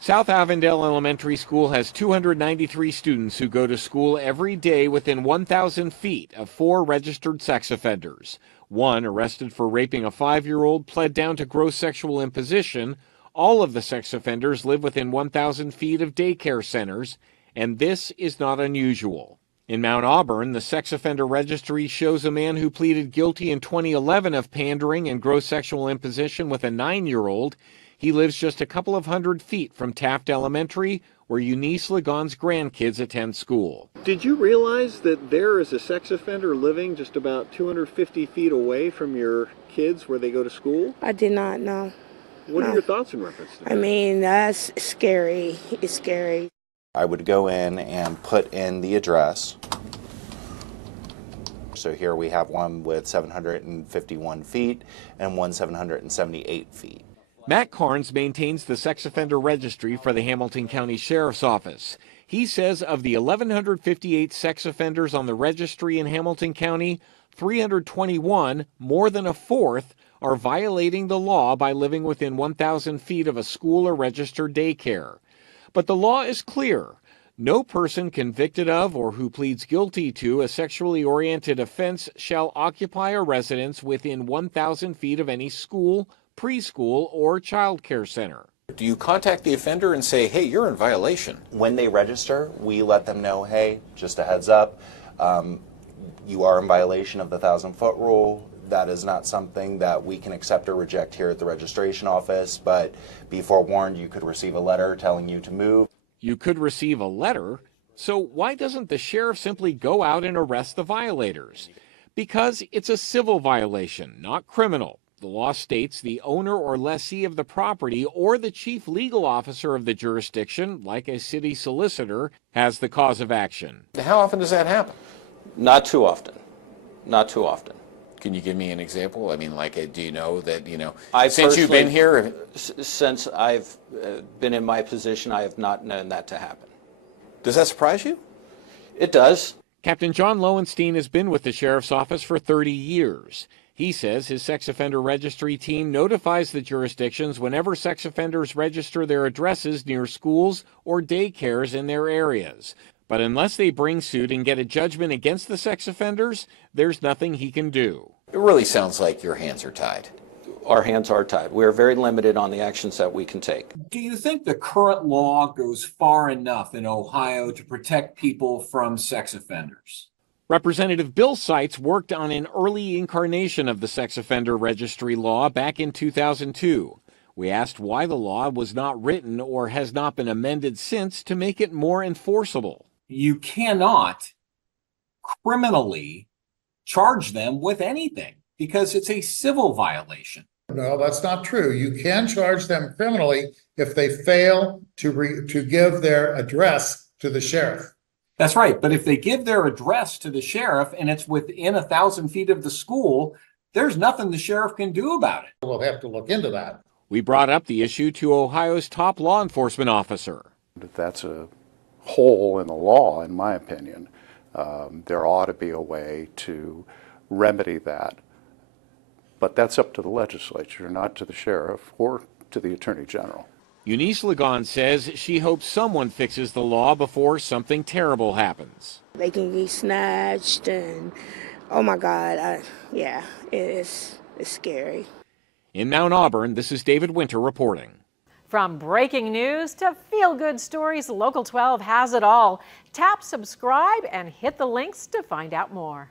South Avondale Elementary School has 293 students who go to school every day within 1,000 feet of 4 registered sex offenders. One, arrested for raping a 5-year-old, pled down to gross sexual imposition. All of the sex offenders live within 1,000 feet of daycare centers, and this is not unusual. In Mount Auburn, the sex offender registry shows a man who pleaded guilty in 2011 of pandering and gross sexual imposition with a 9-year-old. He lives just a couple of hundred feet from Taft Elementary, where Eunice Ligon's grandkids attend school. Did you realize that there is a sex offender living just about 250 feet away from your kids where they go to school? I did not know. What are your thoughts in reference to that? I mean, that's scary. It's scary. I would go in and put in the address. So here we have one with 751 feet and one 778 feet. Matt Carnes maintains the sex offender registry for the Hamilton County Sheriff's Office. He says of the 1,158 sex offenders on the registry in Hamilton County, 321, more than a fourth, are violating the law by living within 1,000 feet of a school or registered daycare. But the law is clear. No person convicted of or who pleads guilty to a sexually oriented offense shall occupy a residence within 1,000 feet of any school, preschool, or child care center. Do you contact the offender and say, hey, you're in violation? When they register, we let them know, hey, just a heads up, you are in violation of the 1,000-foot rule. That is not something that we can accept or reject here at the registration office, but be forewarned, you could receive a letter telling you to move. You could receive a letter, so why doesn't the sheriff simply go out and arrest the violators? Because it's a civil violation, not criminal. The law states the owner or lessee of the property or the chief legal officer of the jurisdiction, like a city solicitor, has the cause of action. How often does that happen? Not too often. Not too often. Can you give me an example? I mean, like, do you know that, I've since you've been here? Since I've been in my position, I have not known that to happen. Does that surprise you? It does. Captain John Lowenstein has been with the sheriff's office for 30 years. He says his sex offender registry team notifies the jurisdictions whenever sex offenders register their addresses near schools or daycares in their areas. But unless they bring suit and get a judgment against the sex offenders, there's nothing he can do. It really sounds like your hands are tied. Our hands are tied. We are very limited on the actions that we can take. Do you think the current law goes far enough in Ohio to protect people from sex offenders? Representative Bill Seitz worked on an early incarnation of the sex offender registry law back in 2002. We asked why the law was not written or has not been amended since to make it more enforceable. You cannot criminally charge them with anything because it's a civil violation. No, that's not true. You can charge them criminally if they fail to give their address to the sheriff. That's right. But if they give their address to the sheriff and it's within 1,000 feet of the school, there's nothing the sheriff can do about it. We'll have to look into that. We brought up the issue to Ohio's top law enforcement officer. That's a hole in the law, in my opinion. There ought to be a way to remedy that. But that's up to the legislature, not to the sheriff or to the attorney general. Eunice Ligon says she hopes someone fixes the law before something terrible happens. They can be snatched and, oh my God, it's scary. In Mount Auburn, this is David Winter reporting. From breaking news to feel-good stories, Local 12 has it all. Tap subscribe and hit the links to find out more.